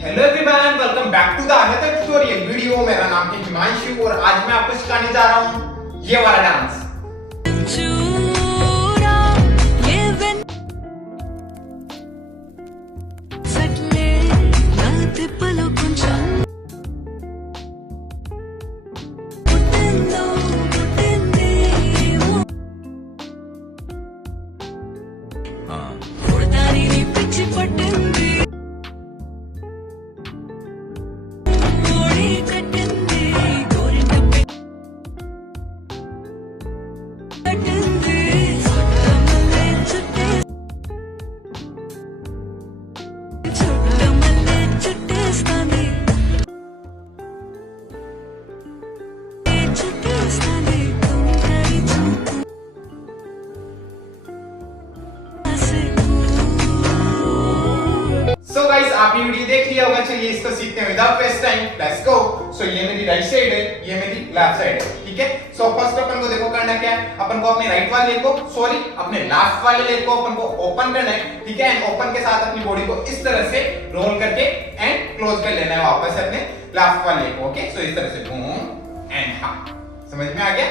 Hello everyone, welcome back to the another tutorial video. मेरा नाम है हिमांशु और आज मैं आपको सिखाने जा रहा हूँ ये वाला डांस। सो गाइस, आपने वीडियो देख लिया होगा। चलिए इसको सीखते हैं without waste time, let's go. So ये मेरी राइट साइड है, ये मेरी लेफ्ट साइड है, ठीक है। सो फर्स्ट अपन को देखो करना क्या है, अपन को अपने राइट वाले लेग को अपने लेफ्ट वाले लेग को अपन को ओपन करना है, ठीक है। एंड ओपन के साथ अपनी बॉडी को इस तरह से रोल करके एंड क्लोज कर लेना है वापस अपने लेफ्ट वाले लेग को, ओके। सो इस तरह से बूम एंड हा, समझ में आ गया,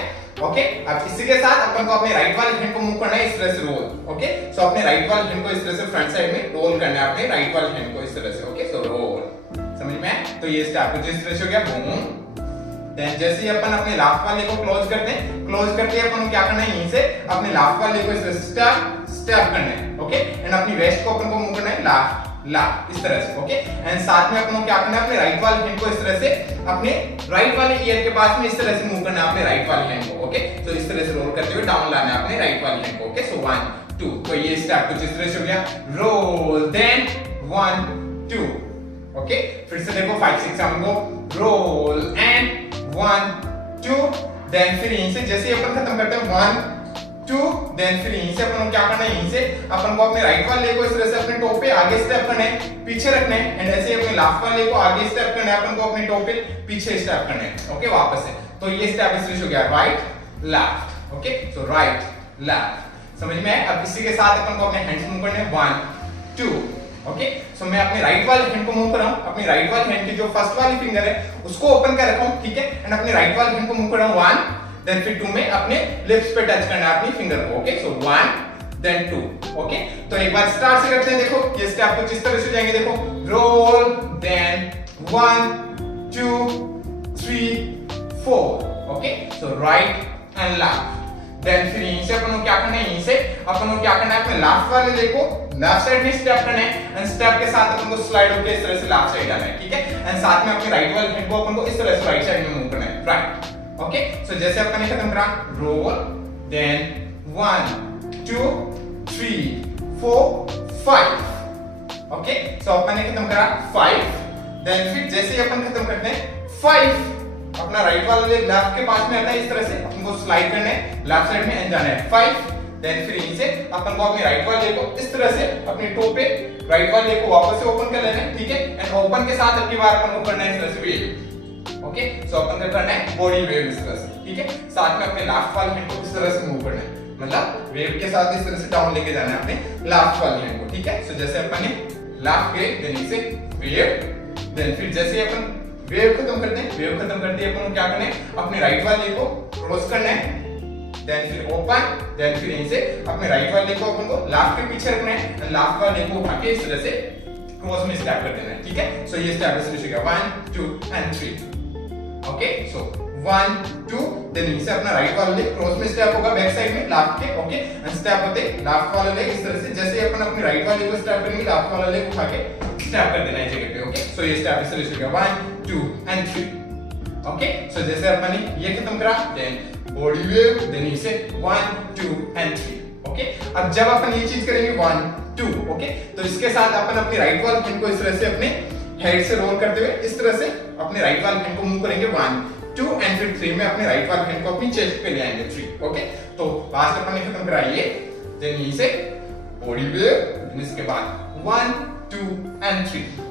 ओके। अब इसी के साथ अपन को अपने राइट वाले हैंड को मूव करना है इस तरह से रोल, ओके। सो अपने राइट वाले हैंड को इस तरह से फ्रंट साइड में रोल करना है, अपने राइट वाले हैंड को इस तरह से, ओके। सो रोल, समझ में आया। तो ये स्टेप कुछ इस तरह से हो गया, बूम। देन जैसे ही अपन अपने लेफ्ट वाले को क्लोज करते हैं, क्लोज करके अपन को क्या करना है, यहीं से अपने लेफ्ट वाले को इस तरह से स्टेप करना है, ओके। एंड अपनी वेस्ट को अपन को मूव करना है लेफ्ट इस तरह से, ओके। एंड साथ में अपन को क्या करना है, अपने राइट वाले हैंड को इस तरह से अपने राइट वाले ईयर के पास में इस तरह से मूव करना है अपने राइट वाले हैंड को, ओके। तो इस तरह से रोल करते हुए डाउन लाना है अपने राइट वाले हैंड को, ओके। सो 1 2, तो ये स्टेप कुछ इस तरह से हो गया, रोल देन 1 2, ओके। फिर से देखो 5 6 7 गो, रोल एंड 1 2, देन फिर यहीं से जैसे अपन खत्म करते हैं 1 2, देन फिर यहीं से अपन को क्या करना है, यहीं से अपन को अपने राइट वाले को इस तरह से अपने टो पे आगे स्टेप करना है, पीछे रखना है। एंड ऐसे अपने लेफ्ट वाले को आगे स्टेप करना है, अपन को अपने टो पे पीछे स्टेप करना है, ओके। वापस से तो ये स्टेप इस तरह से हो गया, right left, okay. So right left, समझ में आया। अब इसी के साथ अपन को अपने हैंड्स मूव करने हैं 1 2, ओके। सो मैं अपने राइट वाले हैंड को मूव कर रहा हूं, अपनी राइट वाले हैंड की जो फर्स्ट वाली फिंगर है उसको ओपन कर रखा हूं, ठीक है। एंड अपने राइट वाले हैंड को मूव कर रहा हूं 1, देन फिर 2 में अपने लिप्स पे टच करना है अपनी फिंगर को, ओके। So 1 then 2, okay. तो एक बार स्टार्ट से करते हैं, देखो ये स्टेप कुछ इस तरह से जाएंगे, देखो roll then 1 2 3 4, okay. So right and left, then फिर यहीं से अपन को क्या करना है, यहीं से अपन को क्या करना है, अपने लेफ्ट वाले लेग को लेफ्ट साइड में स्टेप करना है। एंड स्टेप के साथ अपन को स्लाइड होकर इस तरह से लेफ्ट साइड आना है, ठीक है। एंड साथ में अपने राइट वाले हैंड को अपन को इस तरह से राइट साइड में मूव करना है, राइट, ओके। सो जैसे अपन ने खत्म करा, रोल देन 1 2 3 4 5, ओके। सो अपन ने खत्म करा 5, देन फिर जैसे ही अपन खत्म करते हैं 5, अपना राइट वाला लेग लेफ्ट के पास में आता है, इस तरह से अपन को स्लाइड करना है लेफ्ट साइड में एंड जाना है 5, देन फिर यहीं से अपन को अपने राइट वाले को इस तरह से अपने टो पे राइट वाले को वापस से ओपन कर लेना है, ठीक है। एंड ओपन के साथ अगली बार अपन को करना है इस तरह से वेव, ओके। सो अपन को करना है बॉडी वेव इस तरह से, ठीक है। साथ में अपने लेफ्ट वाले हैंड को इस तरह से मूव करना है, मतलब वेव के साथ इस तरह से डाउन लेके जाना है अपने लेफ्ट वाले हैंड को, ठीक है। सो जैसे अपन ने लेफ्ट वेव देन इसे वेव, देन फिर जैसे अपन वेव खत्म करते हैं, वेव खत्म करते ही अपन को क्या करना है, अपने राइट वाले को क्लोज करना है, देन फिर ओपन, देन फिर यहीं से अपने राइट वाले को अपन को लेफ्ट के पीछे रखना है, लेफ्ट वाले को उठा के इस तरह से क्लोज में स्टेप कर देना है, ठीक है। सो ये स्टेप इस तरह से होगा 1 2 एंड 3, ओके। सो 1 2, देन यहीं से अपना राइट वाला लेग क्रॉस में स्टेप होगा बैक साइड में लेफ्ट के, ओके। एंड स्टेप होते लेफ्ट वाला लेग इस तरह से, जैसे अपन अपने राइट वाले को स्टेप करेंगे लेफ्ट वाला लेग उठा के स्टेप कर देना है जगह पे, ओके। सो ये स्टेप इस तरह से होगा 1 2 एंड 3, ओके। सो जैसे अपन ने ये खत्म करा, देन बॉडी वेव, देन इसे 1 2 एंड 3, ओके। अब जब अपन ये चीज करेंगे 1 2, ओके, तो इसके साथ अपन अपने राइट वाले हैंड को इस तरह से अपने हेड से रोल करते हुए इस तरह से अपने राइट वाले हैंड को मूव करेंगे 1 2 एंड फिर 3 में अपने राइट वाले हैंड को अपनी चेस्ट पे ले आएंगे 3, ओके। तो लास्ट अपन ने खत्म करा ये, देन यहीं से बॉडी वेव, देन इसके बाद 1 2 एंड 3,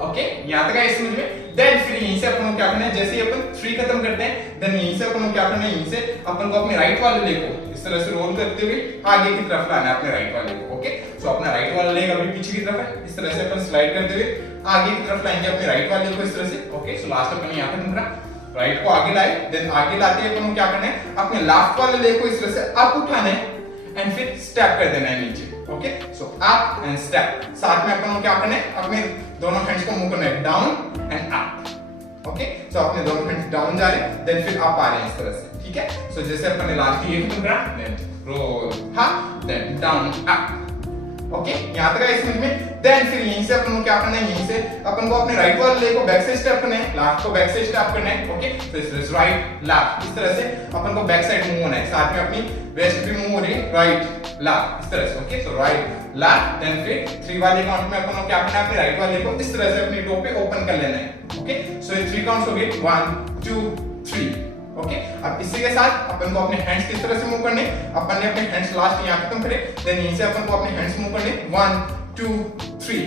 ओके। यहां तक है समझ में। देन फिर यहीं से अपन को क्या करना है, जैसे ही अपन 3 खत्म करते हैं, देन यहीं से अपन को क्या करना है, यहीं से अपन को अपने राइट वाले लेग को इस तरह से रोल करते हुए आगे की तरफ लाना है अपने राइट वाले को, ओके। सो अपना राइट वाला लेग अभी पीछे की तरफ है, इस तरह से अपन स्लाइड करते हुए आगे की तरफ लाएंगे अपने राइट वाले को इस तरह से। ओके, सो लास्ट अपन यहाँ पे घूमना, राइट को आगे लाए, देन आगे लाते ही अपन क्या करना है, अपने लेफ्ट वाले लेग को इस तरह से अप उठाना है एंड फिर स्टेप कर देना है नीचे। Okay, so up and step, साथ में अपन को क्या करना है, अपने दोनों हैंड्स को मूव करना है down and up. Okay, so अपने दोनों हैंड्स डाउन जा रहे हैं, देन फिर अप आ रहे हैं इस तरह से। ठीक है, सो जैसे अपन ने लास्ट ये खत्म करा, then roll up then down up. Okay, यहां तक है समझ में। देन फिर यहीं से अपन को क्या करना है, यहीं से अपन को अपने राइट वाले लेग को बैक से स्टेप करना है, लेफ्ट को बैक से स्टेप करना है। ओके, तो इस राइट लेफ्ट इस तरह से अपन को बैक साइड मूव होना है, साथ में अपनी वेस्ट भी मूव हो रही है, राइट लेफ्ट इस तरह से। Okay, so right left, then फिर 3 वाले काउंट में अपन को क्या करना है, अपने राइट वाले को इस तरह से अपनी टो पे ओपन कर लेना है। ओके, सो ये 3 काउंट्स हो गए, 1 2 3। ओके, अब इसी के साथ अपन को अपने हैंड्स किस तरह से मूव करने, अपन ने अपने हैंड्स लास्ट यहां खत्म करे, देन यहीं से अपन को अपने हैंड्स मूव करने 1 2 3।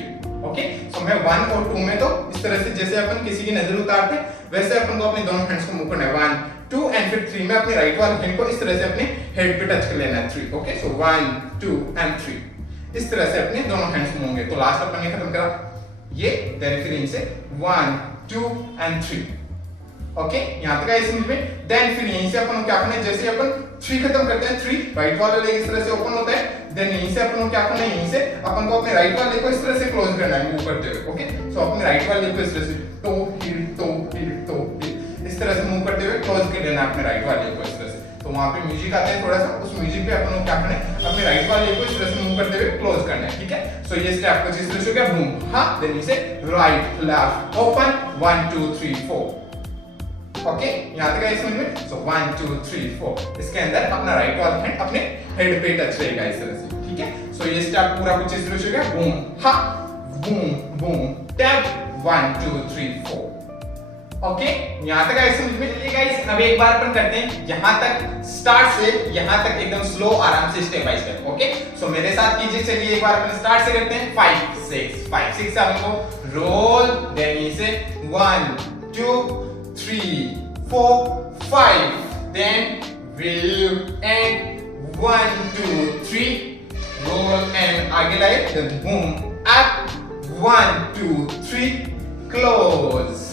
ओके, सो मैं 1 और 2 में तो इस तरह से जैसे अपन किसी की नजर उतारते हैं वैसे अपन को अपने दोनों हैंड्स को मूव करना है 1 2 एंड फिर 3 में अपने राइट वाले हैंड को इस तरह से अपने हेड पे टच कर लेना है 3। ओके, सो 1 2 एंड 3 इस तरह से अपने दोनों हैंड्स मूव होंगे। तो लास्ट अपन ने खत्म करा ये, देन फिर इनसे 1 2 एंड 3। ओके, यहां तक है समझ में। देन फिर यहीं से अपन क्या करना है, जैसे अपन 3 खत्म करते हैं, 3 राइट वाला लेग इस तरह से ओपन होता है, देन यहीं से अपन को क्या करना है, यहीं से अपन को अपने राइट वाले को इस तरह से क्लोज करना है मूव करते हुए। ओके, सो अपने राइट वाले को इस तरह से toe heel toe heel toe heel इस तरह से मूव करते हुए क्लोज कर लेना है अपने राइट वाले को इस तरह से। तो वहां पे म्यूजिक आता है थोड़ा सा, उस म्यूजिक पे अपन को क्या करना है, अपने राइट वाले को इस तरह से मूव करते हुए क्लोज करना है। ठीक है, सो ये स्टेप कुछ इस तरह से हो गया, बूम हां, देन इसे राइट लेफ्ट ओपन 1 2 3 4। ओके, यहां तक है समझ में। सो 1 2 3 4 इसके अंदर अपना राइट वाला हैंड अपने हेड पे टच रहेगा इस तरह से। ठीक है, सो ये स्टेप पूरा कुछ इस तरह से हो गया, बूम हा बूम बूम टैप 1 2 3 4। ओके, यहां तक है समझ में। चलिए गाइस, अब एक बार अपन करते हैं यहां तक, स्टार्ट से यहां तक एकदम स्लो आराम से स्टेप बाय स्टेप। ओके, सो मेरे साथ कीजिए। चलिए एक बार अपन स्टार्ट से करते हैं, 5 6 5 6 7 को रोल, देन इसे 1 2 3 4 5, then wheel and 1 2 3 roll and आगे लाए, then boom up 1 2 3 close।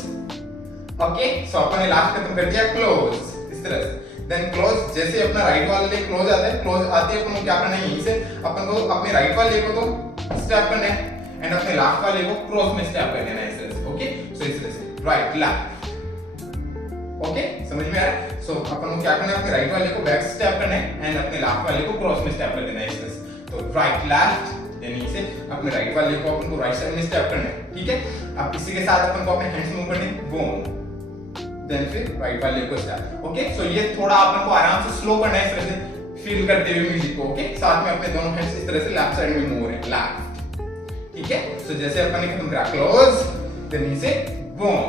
Okay, so अपन ने लास्ट खत्म कर दिया, क्लोज इस तरह से। देन क्लोज, जैसे अपना राइट वाला लेग क्लोज आता है, क्लोज आते ही अपन को क्या करना है, यहीं से अपन को अपने राइट वाले लेग को तो स्टेप करना है एंड अपने लेफ्ट वाले को क्रॉस में स्टेप कर देना है इस तरह से। ओके, सो इस तरह से राइट लेफ्ट। ओके, समझ में आ रहा है। सो अपन को क्या करना है, अपने राइट वाले को बैक स्टेप करना है एंड अपने लेफ्ट वाले को क्रॉस में स्टेप कर देना है इस तरह से। तो राइट लेफ्ट, देन इसे अपने राइट वाले को अपन को राइट साइड में स्टेप करना है। ठीक है, अब इसी के साथ अपन को अपने हैंड्स मूव करने, बूम देन फिर राइट वाले को स्टेप। ओके, सो ये थोड़ा अपन को आराम से स्लो करना है इस तरह से फील करते हुए म्यूजिक को। ओके, साथ में अपने दोनों हैंड्स इस तरह से लेफ्ट साइड में मूव हो रहे हैं, लेफ्ट। ठीक है, सो जैसे अपन ने खत्म करा, क्लोज देन इसे बूम,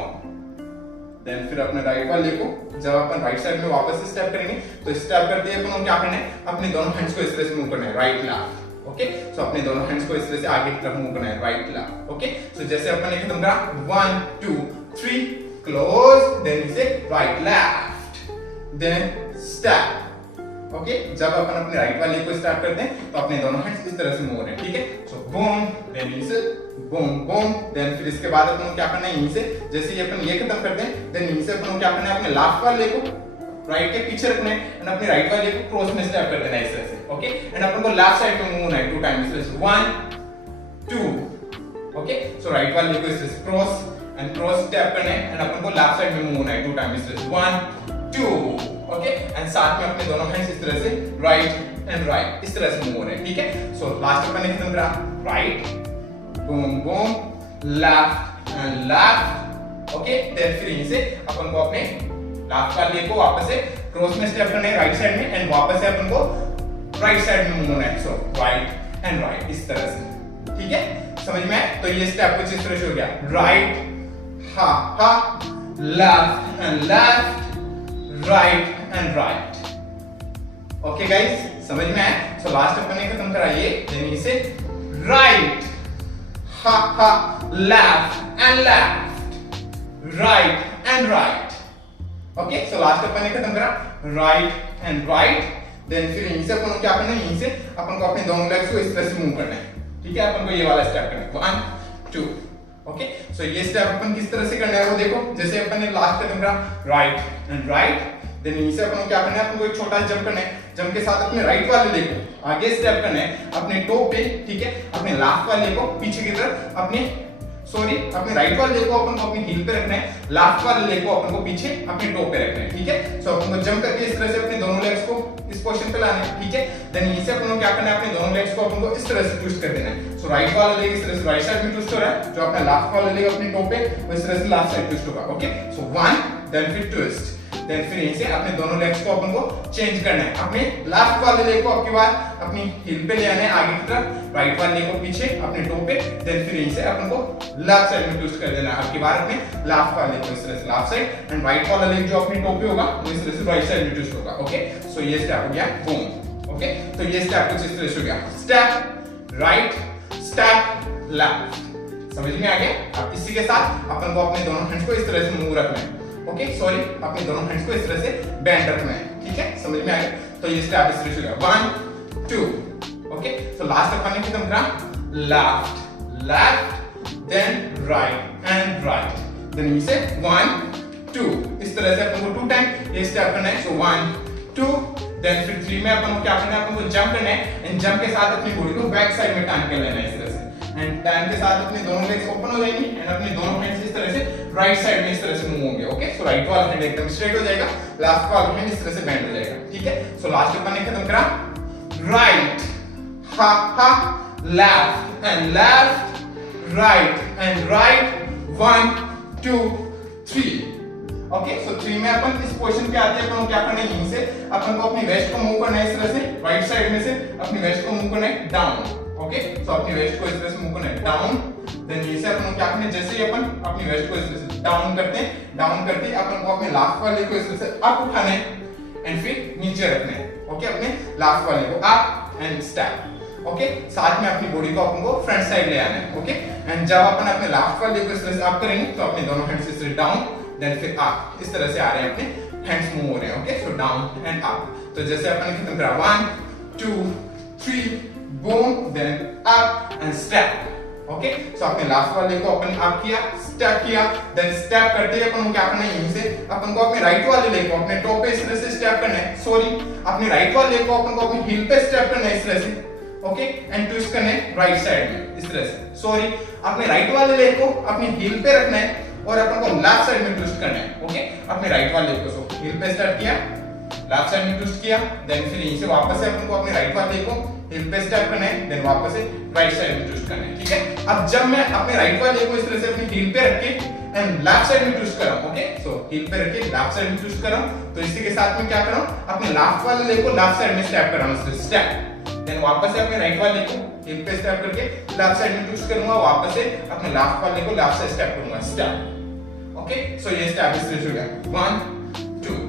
देन फिर अपने राइट वाले को जब अपन राइट साइड में वापस से स्टेप करेंगे तो स्टेप करते हैं अपन क्या करना है, अपने दोनों हैंड्स को इस तरह से मूव करना है, राइट लेफ्ट। ओके, सो अपने दोनों हैंड्स को इस तरह से आगे की तरफ मूव करना है, राइट लेफ्ट। ओके, सो जैसे अपन ने खत्म करा 1 2 3 क्लोज, देन इसे right left, then step. Okay, जब अपन अपने राइट वाले को स्टेप करते हैं तो अपने दोनों हैंड्स इस तरह से मूव हो रहे हैं। ठीक है, सो बूम देन इसे बूम बूम, देन फिर इसके बाद अपन को क्या करना है, यहीं से जैसे ये अपन ये खत्म करते हैं, देन यहीं से अपन को क्या करना है, अपने लेफ्ट वाले को राइट के पीछे रखना है एंड अपने राइट वाले को क्रॉस में स्टेप कर देना है इस तरह से। ओके, एंड अपन को लेफ्ट साइड पे मूव होना है 2 टाइम्स, इस तरह से 1 2। ओके, सो राइट वाले को इस तरह से क्रॉस एंड क्रॉस स्टेप करना है एंड अपन को लेफ्ट साइड में मूव होना है 2 टाइम्स, इस तरह से 1 2। ओके, एंड साथ में अपने दोनों हैंड्स इस तरह से राइट एंड राइट इस तरह से मूव हो रहे हैं। ठीक है, सो लास्ट अपन ने खत्म करा, right boom boom, left and left. Okay, then फिर यहीं से अपन को अपने लेफ्ट वाले को वापस से क्रॉस में स्टेप करना है राइट साइड में एंड वापस से अपन को राइट साइड में मूव होना है, सो राइट एंड राइट इस तरह से। ठीक है, समझ में आया। तो ये स्टेप कुछ इस तरह से हो गया, राइट हा हा, left and left, right and right. Okay guys, समझ में आया। सो लास्ट अपन ने खत्म करा ये, देन इसे right ha ha, left and left, right and right। Okay, so last अपन ने खत्म करा राइट एंड राइट, देन फिर यहीं से अपन को क्या करना है, यहीं से अपन को अपने दोनों लेग्स को इस तरह से मूव करना है। ठीक है, अपन को ये वाला स्टेप करना है, 1 2 ओके सो ये स्टेप अपन किस तरह से करना है वो देखो, जैसे अपन ने लास्ट कदम करा राइट एंड राइट, देन यहीं से अपन को क्या करना है, अपन को एक छोटा जंप करना है, जंप के साथ अपने राइट वाले लेग को आगे स्टेप करना है अपने टो पे, ठीक है, अपने लेफ्ट वाले लेग को पीछे की तरफ अपने राइट वाले लेग को अपन को अपनी हील पे रखना है, लेफ्ट वाले लेग को अपन को पीछे अपने टो पे रखना है, ठीक है। सो अपन को जंप करके इस तरह से अपने दोनों लेग्स को इस पोजीशन पे लाना है, ठीक है। देन यहीं से अपन को क्या करना है, अपने दोनों लेग्स को अपन को इस तरह से ट्विस्ट कर देना है। सो राइट वाला लेग इस तरह से राइट साइड में ट्विस्ट हो रहा है, जो अपना लेफ्ट वाला लेग अपने टो पे वो इस तरह से लेफ्ट साइड ट्विस्ट होगा, ओके। सो 1 देन फिर ट्विस्ट, देन फिर यहीं से अपने दोनों लेग्स को अपन को चेंज करना है, अपने लेफ्ट वाले लेग को आपकी बार अपनी हील पे ले आना है आगे की तरफ, राइट वाले लेग को पीछे अपने टो पे, देन फिर यहीं से अपन को लेफ्ट साइड में ट्विस्ट कर देना है आपकी बार अपने लेफ्ट वाले लेग को इस तरह से लेफ्ट साइड, एंड राइट वाला लेग जो अपनी टो पे होगा वो इस तरह से राइट साइड में ट्विस्ट होगा, ओके। सो ये स्टेप हो गया बूम, ओके। तो ये स्टेप कुछ इस तरह से हो गया, स्टेप राइट स्टेप लेफ्ट, समझ में आ गया। अब इसी के साथ अपन को अपने दोनों हैंड्स को इस तरह से मूव रखना है, ओके सॉरी अपने दोनों हैंड्स को इस तरह से बेंड रखना है, ठीक है, समझ में आ गया। तो ये स्टेप इस तरह से होगा 1 2, ओके। सो लास्ट अपन ने खत्म करा left left then right and right, then इसे 1 2 इस तरह से अपन को 2 टाइम ये स्टेप करना है। सो 1 2 देन फिर 3 में अपन को क्या करना है, अपन को जंप करना है, एंड जंप के साथ अपनी बॉडी को बैक साइड में टान के लेना है इस तरह से, एंड टर्न के साथ अपने दोनों लेग्स ओपन हो जाएंगे, एंड अपने दोनों हैंड्स इस तरह से राइट साइड में इस तरह से मूव होंगे, ओके। सो राइट वाला हैंड एकदम स्ट्रेट हो जाएगा, लेफ्ट वाला हैंड इस तरह से बेंड हो जाएगा, ठीक है। सो लास्ट अपन ने खत्म करा राइट हा हा left and left right and right 1 2 3, okay. So 3 में अपन इस पोजीशन पे आते हैं, अपन को क्या करना है, यहीं से अपन को अपनी वेस्ट को मूव करना है इस तरह से, राइट साइड में से अपनी वेस्ट को मूव करना है डाउन, ओके। सो अपनी वेस्ट को इस तरह से मूव करना है डाउन, देन ये से अपन को क्या करना है, जैसे ही अपन अपनी वेस्ट को इस तरह से डाउन करते हैं, डाउन करते अपन को अपने लेफ्ट वाले को इस तरह से अप उठाना है, एंड फिर नीचे रखना है, ओके, अपने लेफ्ट वाले को अप एंड स्टेप, ओके। साथ में अपनी बॉडी को अपन को फ्रंट साइड ले आना है, ओके। एंड जब अपन अपने लेफ्ट वाले को इस तरह से अप करेंगे तो अपने दोनों हैंड्स इस तरह डाउन देन फिर अप, इस तरह से आ रहे हैं, अपने हैंड्स मूव हो रहे हैं, okay. So down and up, तो जैसे अपन ने खत्म करा 1 2 3 boom then up and step, okay. So अपने लेफ्ट वाले को अपन अप किया, स्टेप किया, देन स्टेप करते ही अपन को क्या करना है, यहीं से अपन को अपने राइट वाले लेग को अपने टो पे इस तरह से स्टेप करना है, सॉरी अपने राइट वाले लेग को अपन को अपनी हील पे स्टेप करना है इस तरह से, ओके, एंड ट्विस्ट करना है राइट साइड में इस तरह से, सॉरी अपने राइट वाले लेग को अपनी हील पे रखना है और अपन को लेफ्ट साइड में ट्विस्ट करना है, ओके, अपने राइट वाले लेग को। सो हील पे स्टेप किया, लेफ्ट साइड में ट्विस्ट किया, देन फिर यहीं से वापस से अपन को अपने राइट वाले लेग को हील पे स्टेप करना है, देन वापस से राइट साइड में ट्विस्ट करना है, ठीक है। अब जब मैं अपने राइट वाले लेग को इस तरह से अपनी हील पे रख के एंड लेफ्ट साइड में ट्विस्ट कर रहा हूं, ओके। सो हील पे रख के लेफ्ट साइड में ट्विस्ट कर रहा हूं, तो इसी के साथ में क्या कर रहा हूं, अपने लेफ्ट वाले लेग को लेफ्ट साइड में स्टेप कर रहा हूं, स्टेप, देन वापस से अपने राइट वाले लेग को हील पे स्टेप करके लेफ्ट साइड में ट्विस्ट करूंगा, वापस से अपने लेफ्ट वाले लेग को लेफ्ट साइड स्टेप करूंगा, स्टेप, ओके। सो ये स्टेप इस तरह से हो गया 1 2,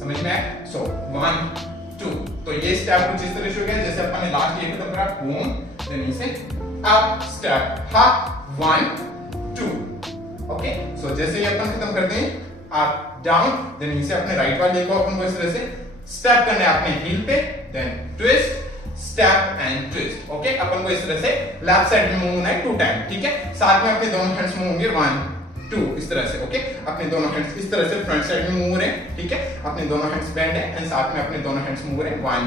समझ में आया। सो 1 2, तो ये स्टेप कुछ इस तरह से हो गया, जैसे अपन ने लास्ट ये खत्म करा बूम, देन इसे अप स्टेप हा 1 2, ओके। सो जैसे ही अपन खत्म करते हैं अप डाउन, देन इसे अपने राइट वाले लेग को अपन को इस तरह से स्टेप करना है अपने हील पे, then twist step and twist, okay. अपन को इस तरह से लेफ्ट साइड में मूव होना है 2 टाइम, ठीक है। साथ में अपने दोनों हैंड्स मूव होंगे 1 2 इस तरह से, ओके। अपने दोनों हैंड्स इस तरह से फ्रंट साइड में मूव हो रहे हैं, ठीक है। अपने दोनों हैंड्स बेंड है, एंड साथ में अपने दोनों हैंड्स मूव हो रहे हैं 1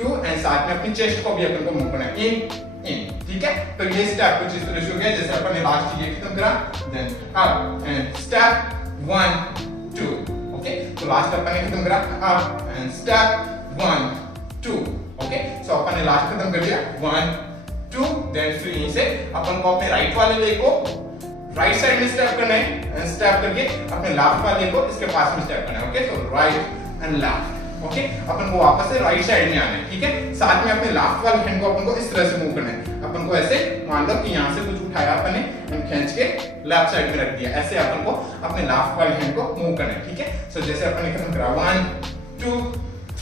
2, एंड साथ में अपनी चेस्ट को भी अपन को मूव करना है इन, ठीक है। तो ये स्टेप कुछ इस तरह से हो गया, जैसे अपन ने लास्ट ये खत्म करा, then up and step 1 2, okay. तो लास्ट अपन ने खत्म करा up and step 1 2, okay. So अपन ने लास्ट खत्म कर दिया 1 2, देन फिर यहीं से अपन को अपने राइट वाले लेग को राइट साइड में स्टेप करना है, स्टेप करके अपने लेफ्ट वाले को इसके पास में स्टेप करना है, okay. So right and left, okay. अपन को वापस से राइट साइड में आना है, ठीक है। साथ में अपने लेफ्ट वाले हैंड को अपन को इस तरह से मूव करना है, अपन को ऐसे मान लो कि यहाँ से कुछ उठाया अपन ने एंड खींच के लेफ्ट साइड में रख दिया, ऐसे अपन को अपने लेफ्ट वाले हैंड को मूव करना है, ठीक है। सो जैसे अपन ने खत्म करा 1 2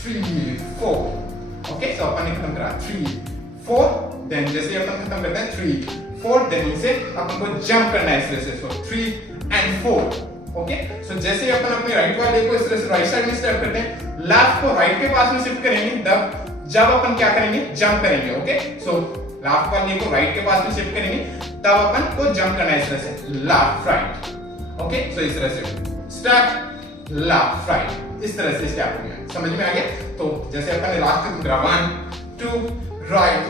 3 4, ओके। सो अपन ने खत्म करा 3 4, देन जैसे अपन खत्म करते हैं 3 4, देन इसे अपन को जंप करना है इस तरह से, सो 3 एंड 4, ओके। सो जैसे ही अपन अपने राइट वाले को इस तरह से राइट साइड में स्टेप करते हैं, लेफ्ट को राइट के पास में शिफ्ट करेंगे, तब जब अपन क्या करेंगे, जंप करेंगे, ओके। सो लेफ्ट वाले को राइट के पास में शिफ्ट करेंगे, तब अपन को जंप करना है इस तरह से, लेफ्ट राइट। ओके, सो इस तरह से स्टेप लेफ्ट राइट, इस तरह से स्टेप हो गया। समझ में आ गया? तो जैसे अपन ने लास्ट में करा 1 2 right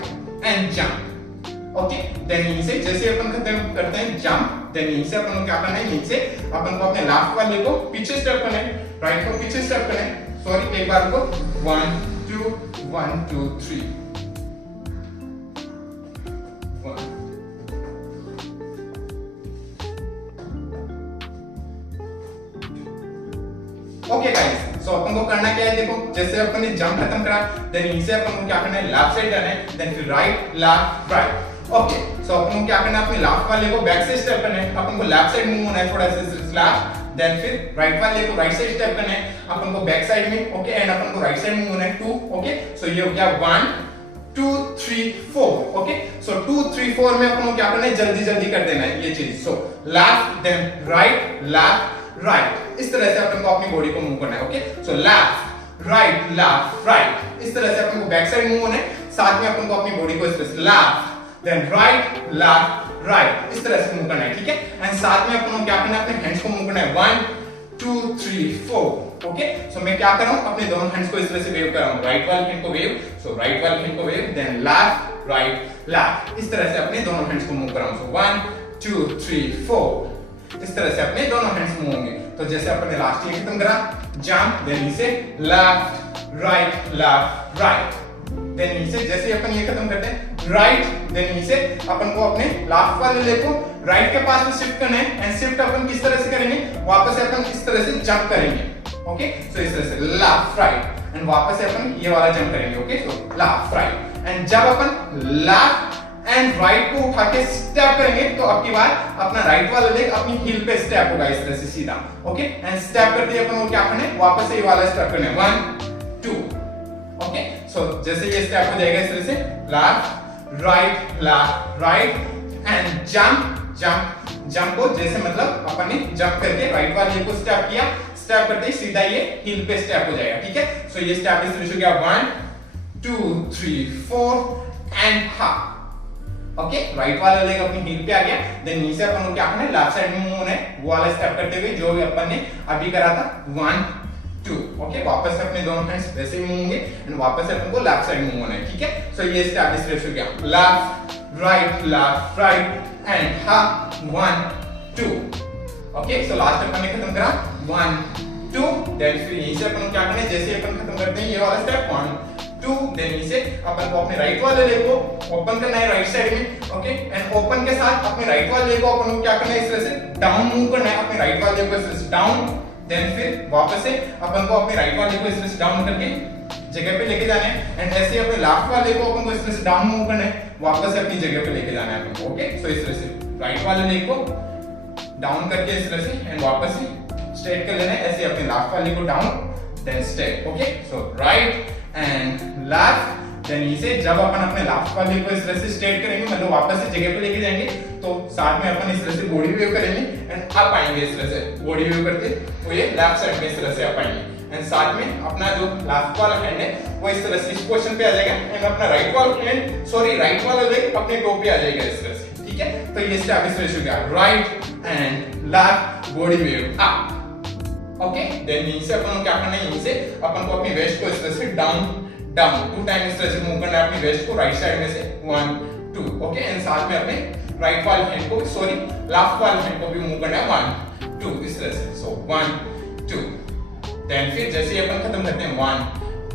and jump. Okay, then यहीं से जैसे अपन खत्म करते हैं जंप, देन यहीं से अपन को क्या करना है, यहीं से अपन को अपने लेफ्ट वाले को पीछे स्टेप करना है, राइट को पीछे स्टेप करना है। सॉरी, एक बार को 1 2 1 2 3 ओके गाइस, सो अपन को करना क्या है, देखो जैसे अपन ने जंप खत्म करा, देन यहीं से अपन को क्या करना है, लेफ्ट साइड जाना है, देन फिर right left right. Okay, so अपन को क्या करना है, अपने लेफ्ट वाले को बैक से स्टेप करना है, अपन को लेफ्ट साइड मूव होना है थोड़ा सा लेफ्ट, देन फिर राइट वाले को राइट साइड स्टेप करना है, अपन को बैक साइड में। ओके, एंड अपन को राइट साइड मूव होना है 2। ओके, सो ये हो गया 1 2 3 4। ओके, सो 2 3 4 में अपन को क्या करना है, जल्दी जल्दी कर देना है ये चीज। So left then right left right, इस तरह से अपन को अपनी बॉडी को मूव करना है। Okay, so left right left right, इस तरह से अपन को बैक साइड मूव होना है, साथ में अपन को अपनी बॉडी को इस तरह से left then right left right, इस तरह से मूव करना है। ठीक है, एंड साथ में अपन को क्या करना है, अपने हैंड्स को मूव करना है 1 2 3 4। ओके, सो मैं क्या कर रहा हूं, अपने दोनों हैंड्स को इस तरह से वेव कर रहा हूं, राइट वाले हैंड को वेव, सो राइट वाले हैंड को wave, then left right left, इस तरह से अपने दोनों हैंड्स को मूव कर रहा हूं। सो 1 2 3 4, इस तरह से अपने दोनों हैंड्स मूव होंगे। तो जैसे अपन ने लास्ट ईयर खत्म करा जंप, देन इसे लेफ्ट राइट देन इसे जैसे अपन ये खत्म करते हैं राइट, देन इसे अपन को अपने लेफ्ट वाले लेग को राइट के पास में शिफ्ट करना है, एंड शिफ्ट अपन किस तरह से करेंगे, वापस से अपन इस तरह से जंप करेंगे। ओके, सो इस तरह से लेफ्ट राइट एंड वापस से अपन ये वाला जंप करेंगे। Okay, so left right, and जब अपन लेफ्ट एंड राइट को उठा के स्टेप करेंगे, तो आपकी बार अपना राइट वाला लेग अपनी हील पे स्टेप होगा इस तरह से सीधा। ओके, एंड स्टेप करते ही अपन को क्या करना है, वापस से ये वाला स्टेप करना है 1 2। ओके, सो जैसे ये स्टेप हो जाएगा इस तरह से लेफ्ट राइट एंड जंप को जैसे मतलब अपन ने जंप करके राइट वाले को स्टेप किया, स्टेप करते ही सीधा ये हील पे स्टेप हो जाएगा। ठीक है, सो ये स्टेप इस तरह से हो गया 1 2 3 4 एंड हाफ। ओके, राइट वाला लेग अपनी हील पे आ गया, देन नीचे अपन को क्या करना है, लेफ्ट साइड में मूव होना है, वो वाला स्टेप करते हुए जो भी अपन ने अभी करा था 1 2। ओके, वापस से अपने दोनों हैंड्स वैसे ही मूव होंगे, एंड वापस से अपन को लेफ्ट साइड मूव होना है। ठीक है, सो ये स्टेप इस तरह से हो गया left right and half 1 2। Okay, so last अपन ने खत्म करा 1 2, देन फिर यहीं से अपन क्या करना है, जैसे अपन खत्म करते हैं ये वाला स्टेप 1 2, देन इसे अपन को अपने राइट वाले लेग को ओपन करना है राइट साइड में। ओके, एंड ओपन के साथ अपने राइट वाले लेग को अपन को क्या करना है, इस तरह से डाउन मूव करना है, अपने राइट वाले लेग को इस तरह से डाउन, देन फिर वापस से अपन को अपने राइट वाले को इस तरह से डाउन करके जगह पे लेके जाना है, एंड ऐसे अपने लेफ्ट वाले को अपन को इस तरह से डाउन मूव करना है, वापस से अपनी जगह पे लेके जाना है अपन को। ओके, सो इस तरह से राइट वाले लेग को डाउन करके इस तरह से, एंड वापस से स्ट्रेट कर लेना है, ऐसे अपने लेफ्ट वाले को down then straight. Okay, so right and left, then इसे जब अपन अपने लेफ्ट वाले को इस तरह से स्ट्रेट करेंगे, मतलब वापस से जगह पे लेके जाएंगे, तो साथ में अपन इस तरह से बॉडी वेव करेंगे एंड अप आएंगे इस तरह से, बॉडी वेव करते वो ये लेफ्ट साइड में इस तरह से अप आएंगे, एंड साथ में अपना जो लेफ्ट वाला हैंड है वो इस तरह से इस पोजीशन पे आ जाएगा, एंड अपना राइट वाला लेग अपने टो पे आ जाएगा इस तरह से। ठीक है, तो ये स्टेप इस तरह से हो गया right and left body wave up. Okay, then यहीं से अपन को क्या करना है, यहीं से अपन को अपनी वेस्ट को इस तरह से डाउन 2 टाइम इस तरह से मूव करना है अपनी वेस्ट को राइट साइड में से 1 2। ओके, एंड साथ में अपने राइट वाले हैंड को लेफ्ट वाले हैंड को भी मूव करना है 1 2 इस तरह से। सो 1 2, देन फिर जैसे अपन खत्म करते हैं 1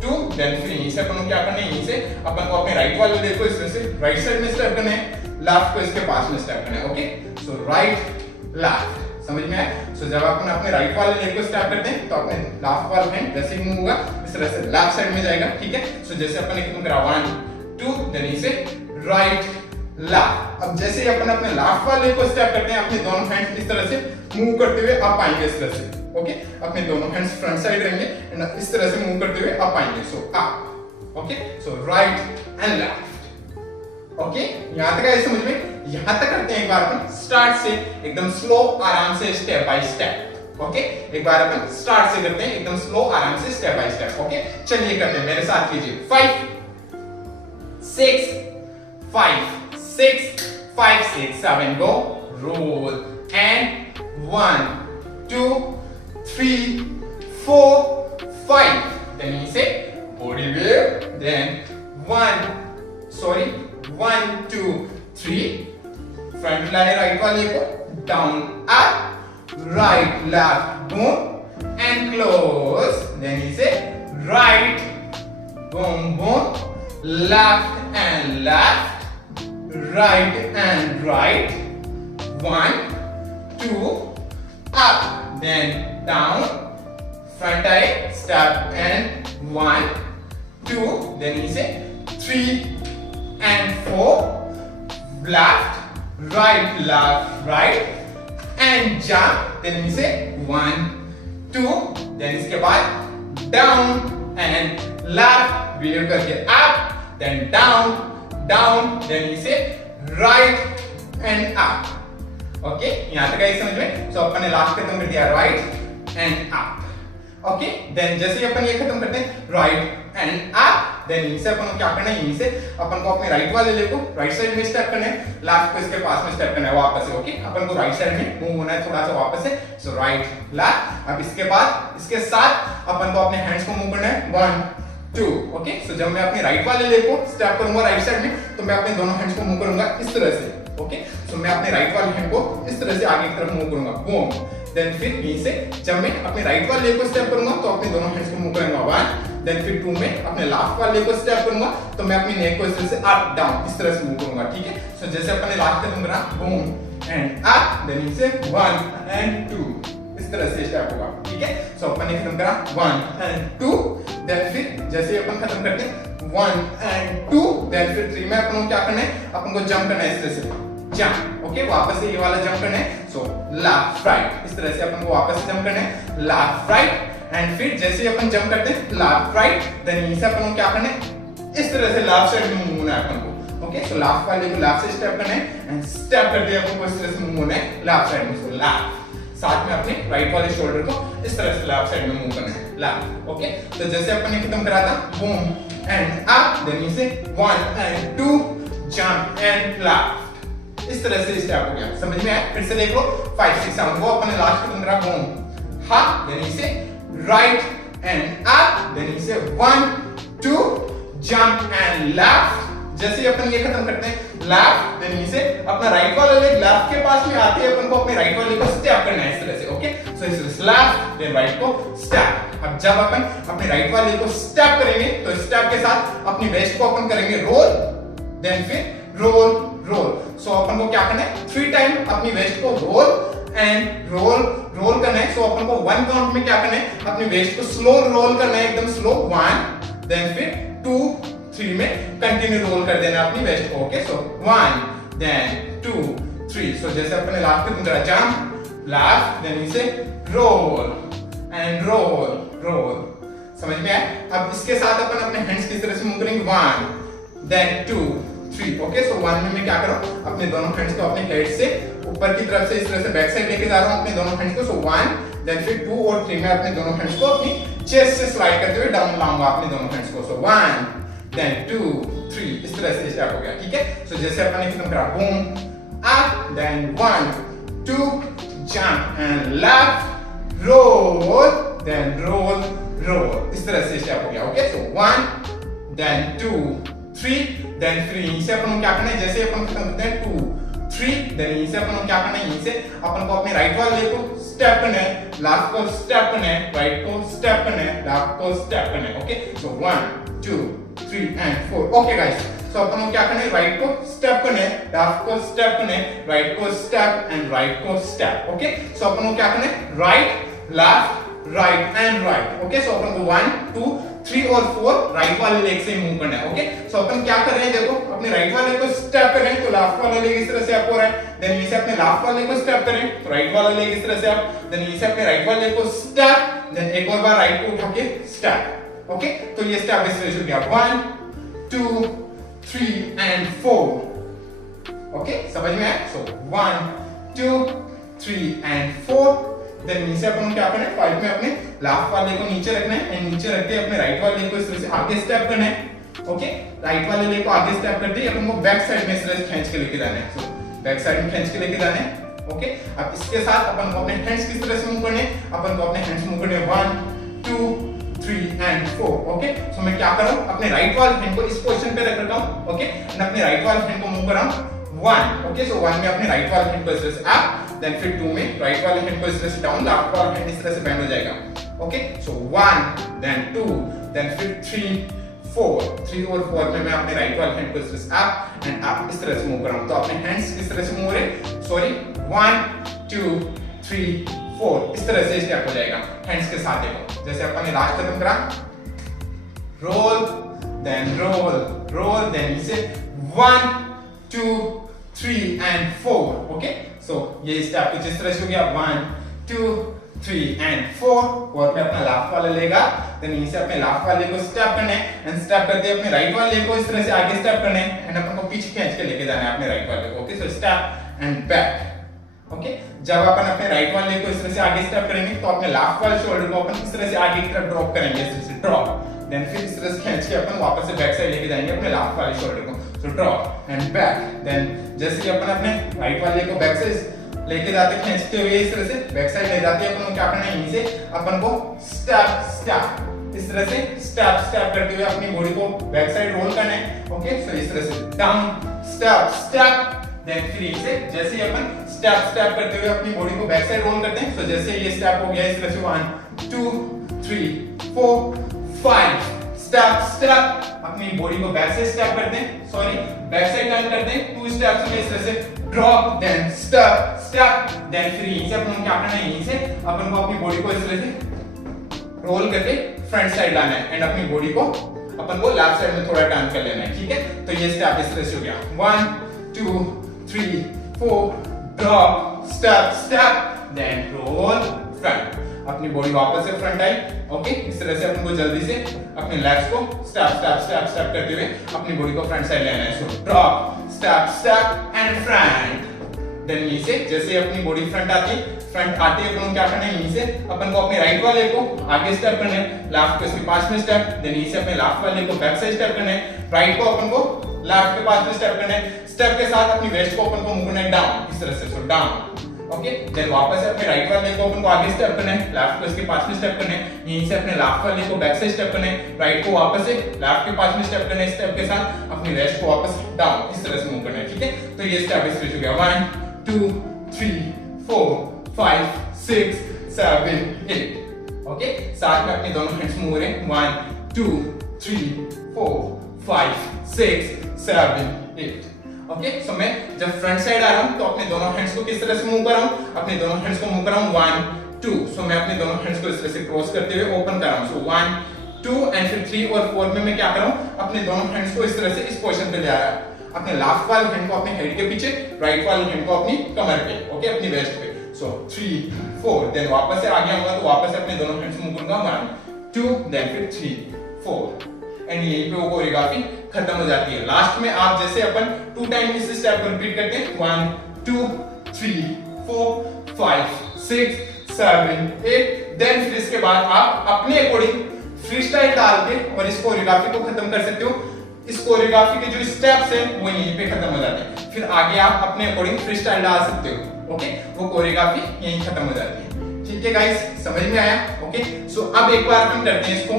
2, देन फिर यहीं से अपन को क्या करना है, यहीं से अपन को अपने राइट वाले लेग को इस तरह से राइट साइड में स्टेप करना है, लेफ्ट को इसके पास में स्टेप करना है। ओके, सो राइट लेफ्ट, समझ में आया? सो जब अपन अपने राइट वाले लेग को स्टेप करते हैं, तो अपने लेफ्ट वाला हैंड वैसे ही मूव होगा, इस तरह से लेफ्ट साइड में जाएगा। ठीक है, सो जैसे अपन ने खत्म करा 1 2, देन इसे राइट लेफ्ट। अब जैसे ही अपन अपने लेफ्ट वाले को स्टेप करते हैं, अपने दोनों हैंड्स इस तरह से मूव करते हुए अप आएंगे इस तरह से। ओके, अपने दोनों हैंड्स फ्रंट साइड रहेंगे एंड इस तरह से मूव करते हुए अप आएंगे। So up. Okay, so right and left. Okay, यहां तक आए समझ में? यहां तक करते हैं एक बार अपन स्टार्ट से एकदम स्लो आराम से स्टेप बाय स्टेप। ओके, एक बार अपन स्टार्ट से करते हैं एकदम स्लो आराम से स्टेप बाय स्टेप। ओके, चलिए करते हैं, मेरे साथ कीजिए 5 6 5 6 5 6 7 go roll and 1 2 3 4 5 then you say body wave then 1 2 3 front लाने राइट वाले को down up right left boom and close then you say right boom boom left and left right and right 1 2 up then down front eye step and 1 2 then you say 3 and 4 left right and jump then you say 1 2 then इसके बाद down and left wave करके up then down then you say right and up okay यहाँ तक आई समझ में so अपन ने last खत्म कर दिया right and up okay then जैसे ही अपन ये खत्म करते हैं right and up then यहीं से अपन को क्या करना है यहीं से अपन को अपने राइट वाले लेग को राइट साइड में स्टेप करना है लेफ्ट को इसके पास में स्टेप करना है वापस से ओके अपन को राइट साइड में मूव होना है थोड़ा सा वापस से सो राइट लेफ्ट अब इसके बाद इसके साथ अपन को अपने हैंड्स को मूव करना है 1 2 ओके सो जब मैं अपने राइट वाले लेग को स्टेप करूंगा राइट साइड में तो मैं अपने दोनों हैंड्स को मूव करूंगा इस तरह से ओके सो मैं अपने राइट वाले हैंड को इस तरह से आगे की तरफ मूव करूंगा बूम देन फिर यहीं से जब मैं अपने राइट वाले लेग को स्टेप करूंगा तो अपने दोनों हैंड्स को मूव करूंगा 1 देन फिर 2 में अपने लेफ्ट वाले को स्टेप करूंगा तो मैं अपनी नेक को इस तरह से अप डाउन इस तरह से मूव करूंगा ठीक है सो जैसे अपने लास्ट खत्म करा बूम एंड अप देन इसे 1 एंड 2 इस तरह से स्टेप होगा ठीक है सो अपन ने खत्म करा 1 एंड 2 देन फिर जैसे अपन खत्म करते हैं 1 एंड 2 देन फिर 3 में अपन को क्या करना है अपन को जंप करना है इस तरह से जंप ओके वापस से ये वाला जंप करना है सो लेफ्ट राइट इस तरह से अपन को वापस से जंप करना है लेफ्ट राइट एंड फिर जैसे ही अपन जंप करते हैं लेफ्ट राइट देन यहीं से अपन को क्या करना है इस तरह से लेफ्ट साइड में मूव होना है अपन को ओके सो लेफ्ट वाले को लेफ्ट से स्टेप करना है एंड स्टेप करते हैं अपन को इस तरह से मूव होना है लेफ्ट साइड में सो लेफ्ट साथ में अपने राइट वाले शोल्डर को इस तरह से लेफ्ट साइड में मूव करना है लेफ्ट ओके तो जैसे अपन ने खत्म करा था बूम एंड अप देन यहीं से 1 एंड 2 जंप एंड लेफ्ट इस तरह से स्टेप हो गया समझ में आया फिर से देख लो 5 6 7 वो अपन ने लास्ट खत्म करा बूम हा देन यहीं से right and up then you say 1 2 jump and left जैसे अपन ये खत्म करते हैं लेफ्ट देन यहीं से अपना राइट वाला लेग लेफ्ट के पास में आते हैं अपन को अपने राइट वाले को स्टेप करना है इस तरह से ओके सो इस तरह से लेफ्ट देन राइट को स्टेप अब जब अपन अपने राइट वाले को स्टेप करेंगे तो स्टेप के साथ अपनी वेस्ट को अपन करेंगे रोल देन फिर रोल रोल सो अपन को क्या करना है 3 टाइम अपनी वेस्ट को रोल एंड रोल करना है सो अपन को 1 काउंट में क्या करना है अपनी वेस्ट को स्लो रोल करना है एकदम स्लो 1 देन फिर 2 3 में कंटिन्यू रोल कर देना अपनी वेस्ट को ओके सो 1 देन 2 3 सो जैसे अपन ने लास्ट में करा जंप लेफ्ट देन इसे रोल एंड रोल समझ में आया अब इसके साथ अपन अपने हैंड्स किस तरह से मूव करेंगे 1 देन 2 3 ओके सो 1 में मैं क्या कर रहा हूं अपने दोनों हैंड्स को अपने हेड से ऊपर की तरफ से इस तरह से बैक साइड लेके जा रहा हूं अपने दोनों हैंड्स को सो 1 देन फिर 2 और 3 में अपने दोनों हैंड्स को अपनी चेस्ट से स्लाइड करते हुए डाउन लाऊंगा अपने दोनों हैंड्स को सो 1 देन 2 3 इस तरह से स्टार्ट हो गया ठीक है सो जैसे अपन ने खत्म करा boom up then 1 2 jump and left roll then roll इस तरह से स्टार्ट हो गया ओके सो 1 देन 2 3 देन 3 इसे अपन क्या करना है जैसे अपन खत्म करते हैं 2 3 देन इसे अपन क्या करना है यहीं से अपन को अपने राइट वाले को स्टेप करना है लेफ्ट को स्टेप करना है राइट को स्टेप करना है लेफ्ट को स्टेप करना है okay so 1 2 3 and 4 okay guys so अपन को क्या करना है राइट को स्टेप करना है लेफ्ट को स्टेप करना है राइट को स्टेप एंड राइट को स्टेप ओके सो अपन को क्या करना है right left right and right okay so अपन को 1 2 3 और 4 राइट वाले लेग से मूव करना है ओके सो अपन क्या कर रहे हैं देखो अपने राइट वाले को स्टेप कर रहे हैं तो लेफ्ट वाला लेग इस तरह से अप हो रहा है देन यहीं से अपने लेफ्ट वाले को स्टेप करें तो राइट वाला लेग इस तरह से अप देन यहीं से अपने राइट वाले को स्टेप देन एक और बार राइट को उठा के स्टेप ओके तो ये स्टेप इस तरह से हो गया 1 2 3 एंड 4 ओके समझ में आया सो 1 2 3 एंड 4 देन नीचे अपन क्या करना है 5 में अपने लेफ्ट वाले को नीचे रखना है एंड नीचे रख के अपने राइट वाले को इस तरह से आगे स्टेप करना है ओके, राइट वाले लेग को आगे स्टेप कर दिए, अपन को बैक साइड में इस तरह से खींच के लेके जाना है। सो बैक साइड में खींच के लेके जाना है। ओके, अब इसके साथ अपन को अपने हैंड्स किस तरह से मूव करने, अपन को अपने हैंड्स मूव करने 1 2 3 एंड 4। ओके, सो मैं क्या कर रहा हूं, अपने राइट वाले हैंड को इस पोजीशन पे रख रखा हूं। ओके, एंड अपने राइट वाले हैंड को मूव कर रहा हूं 1। ओके, सो 1 में अपने राइट वाले हैंड को इस तरह से अप, देन फिर 2 में राइट वाले हैंड को इस तरह से डाउन, लेफ्ट वाला हैंड इस तरह से बेंड हो जाएगा। ओके, सो 1 देन 2 देन फिर 3 3 और 4 में मैं अपने राइट वाले हैंड को इस तरह से अप एंड अप इस तरह से मूव कर रहा हूं। तो अपने हैंड्स किस तरह से मूव हो रहे, सॉरी 1 2 3 4 इस तरह से स्टेप हो जाएगा हैंड्स के साथ। देखो जैसे अपन ने लास्ट खत्म करा, roll then roll roll, then इसे 1 2 3 एंड 4। ओके, सो ये स्टेप कुछ इस तरह से हो गया 1 2 3 एंड 4। और मैं अपना लेफ्ट वाला लेगा, देन इसे अपने लेफ्ट वाले को स्टेप करने एंड स्टेप करते अपने राइट वाले को इस तरह से आगे स्टेप करने एंड अपन को पीछे खींच के लेके जाना है अपने राइट वाले को। Okay, so step and back. Okay, जब अपन अपने राइट वाले को इस तरह से आगे स्टेप करेंगे तो अपने लेफ्ट वाले शोल्डर को अपन इस तरह से आगे की तरफ ड्रॉप करेंगे, इस तरह से ड्रॉप, देन फिर इस तरह से खींच के अपन वापस से बैक साइड लेके जाएंगे अपने लेफ्ट वाले शोल्डर को। So drop and back, then जैसे कि अपन अपने राइट वाले को बैक साइड लेके जाते खींचते हुए इस तरह से बैक साइड ले जाते हैं, अपन को क्या करना है, यहीं से अपन को स्टेप स्टेप इस तरह से स्टेप स्टेप करते हुए अपनी बॉडी को बैक साइड रोल करना है। ओके, सो इस तरह से डाउन स्टेप स्टेप, देन फिर से जैसे ही अपन स्टेप स्टेप करते हुए अपनी बॉडी को बैक साइड रोल करते हैं, सो जैसे ये स्टेप हो गया इस तरह से 1 2 3 4 5 स्टेप स्टेप, अपनी बॉडी को बैक साइड स्टेप करते हैं, सॉरी बैक साइड टर्न करते हैं 2 स्टेप्स में इस तरह से drop, then step step, then फिर यहीं से अपन क्या करना है, यहीं से अपन को अपनी बॉडी को इस तरह से रोल करके फ्रंट साइड लाना है एंड अपनी बॉडी को अपन को लेफ्ट साइड में थोड़ा टर्न कर लेना है। ठीक है, तो ये स्टेप इस तरह से हो गया 1 2 3 4 drop step step, then roll front, अपनी बॉडी वापस से फ्रंट आई। ओके, इस तरह से अपन को जल्दी से अपने लेग्स को स्टेप स्टेप स्टेप स्टेप करते हुए अपनी बॉडी को फ्रंट साइड लेना है। So drop step step and front, then यहीं से जैसे अपनी बॉडी फ्रंट आती है, फ्रंट आते ही अपन क्या करना है, यहीं से अपन को अपने राइट वाले को आगे स्टेप करना है, लेफ्ट को इसके पास में स्टेप, देन यहीं से अपने लेफ्ट वाले को बैक साइड स्टेप करना है, राइट को अपन को लेफ्ट के पास में स्टेप करना है, स्टेप के साथ अपनी वेस्ट को अपन को मूव करना है डाउन इस तरह से। So down. ओके, देन वापस से अपने राइट वाले को अपन को आगे स्टेप करना है, लेफ्ट को इसके पास में स्टेप करना है, यहीं से अपने लेफ्ट वाले को बैक साइड स्टेप करना है, राइट को वापस से लेफ्ट के पास में स्टेप करना है, स्टेप के साथ अपनी वेस्ट को वापस डाउन इस तरह से मूव करना है। ठीक है, तो ये स्टेप इस तरह से हो गया 1 2 3 4 5 6 7 8। ओके, साथ में अपने दोनों हैंड्स मूव हो रहे हैं 1 2 3 4 5 6 7 8। ओके, सो मैं जब फ्रंट साइड आ रहा हूं तो अपने दोनों हैंड्स को किस तरह से मूव कर रहा हूं, अपने दोनों हैंड्स को मूव कर रहा हूं 1 2, सो मैं अपने दोनों हैंड्स को इस तरह से क्रॉस करते हुए ओपन कर रहा हूं। सो 1 2 एंड फिर 3 और 4 में मैं क्या कर रहा हूं, अपने दोनों हैंड्स को इस तरह से इस पोजीशन पे ले आ रहा है, अपने लेफ्ट वाले हैंड को अपने हेड के पीछे, राइट वाले हैंड को अपनी कमर पे, ओके, अपनी वेस्ट पे। सो 3 4, देन वापस से आगे आऊंगा तो वापस से अपने दोनों हैंड्स मूव करूंगा 1 2, देन फिर 3 4 एंड यहीं पे वो कोरियोग्राफी खत्म हो जाती है। लास्ट में आप जैसे अपन 2 टाइम इस स्टेप को रिपीट करते हैं 1 2 3 4 5 6 7 8, देन फिर इसके बाद आप अपने अकॉर्डिंग फ्री स्टाइल डाल के और इस कोरियोग्राफी को खत्म कर सकते हो। इस कोरियोग्राफी के जो स्टेप्स हैं वो यहीं पे खत्म हो जाते हैं, फिर आगे आप अपने अकॉर्डिंग फ्री स्टाइल डाल सकते हो। ओके, वो कोरियोग्राफी यहीं खत्म हो जाती है। ठीक है गाइस, समझ में आया? ओके, सो अब एक बार हम करते हैं इसको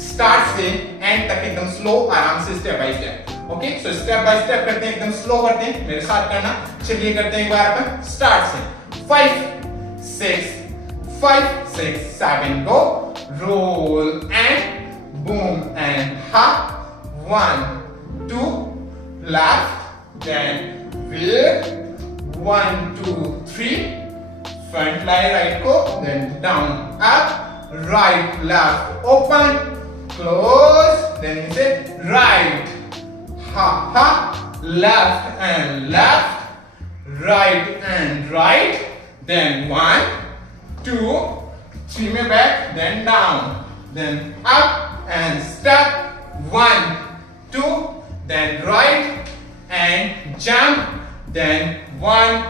स्टार्ट से एंड तक एकदम स्लो, आराम से step by step. Okay, so step by step करते हैं, एकदम स्लो करते हैं, मेरे साथ करना। चलिए करते हैं एक बार अपन स्टार्ट से 5 6 7 go, roll and boom and hop 1 2 left, then wait 1 2 3 front lie right को, then down up, right left open close, then you say right ha ha, left and left, right and right, then 1 2 3 में back, then down, then up and step 1 2, then right and jump, then 1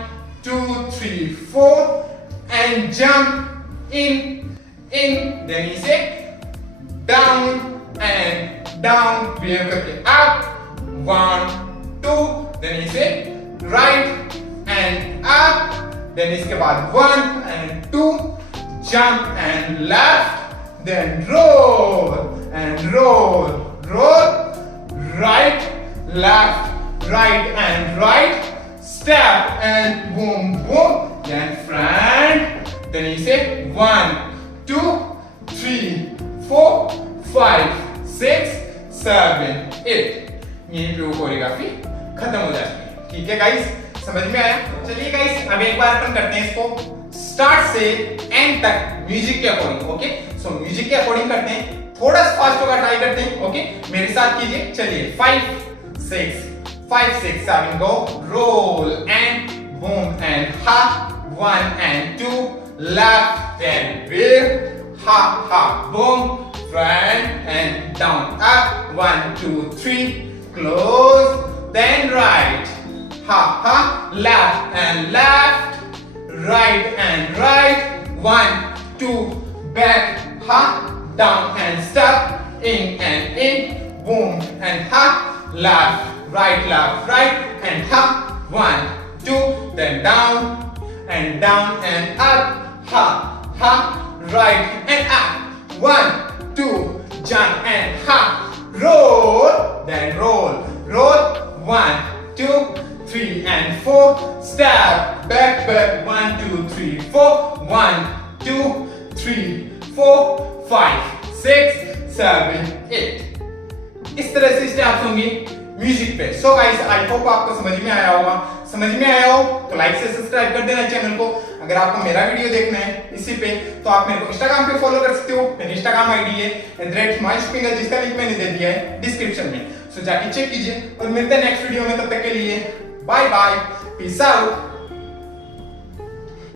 2 3 4 and jump in, then you say down and down, wave करके up, 1 2, then इसे right and up, then इसके बाद 1 and 2, jump and left, then roll and roll, roll, right left, right and right, step and boom boom, then front, then you say 1 2 3 4 5 6 7 8, ये जो choreography खत्म हो जाती है। ठीक है गाइस, समझ में आया? चलिए गाइस, अब एक बार अपन करते हैं इसको स्टार्ट से एंड तक म्यूजिक के अकॉर्डिंग। ओके, सो म्यूजिक के अकॉर्डिंग करते हैं, थोड़ा फास्ट होगा, ट्राई करते हैं। ओके, मेरे साथ कीजिए। चलिए 5 6 5 6 7 go, roll and boom and ha, 1 and 2, left, then wave, ha ha boom, front and down, up, 1 2 3, close, then right, ha ha, left and left, right and right, 1 2, back, ha, down and step, in, boom and ha, left, right, and up, 1 2, then down and up, ha ha, right and up, 1 2, jump and ha, roll, then roll, 1 2 3 and 4, step back, 1 2 3 4, 1 2 3 4 5 6 7 8, इस तरह से steps होंगे music पे। So guys, I hope आपको समझ में आया होगा। समझ में आया हो तो लाइक से सब्सक्राइब कर देना चैनल को। अगर आपको मेरा वीडियो देखना है इसी पे तो आप मेरे को इंस्टाग्राम पे फॉलो कर सकते हो। मेरी इंस्टाग्राम आईडी है @himanshupinger, जिसका लिंक मैंने दे दिया है डिस्क्रिप्शन में। सो जाके चेक कीजिए और मिलते हैं नेक्स्ट वीडियो में। तब तक के लिए बाय बाय, पीस आउट।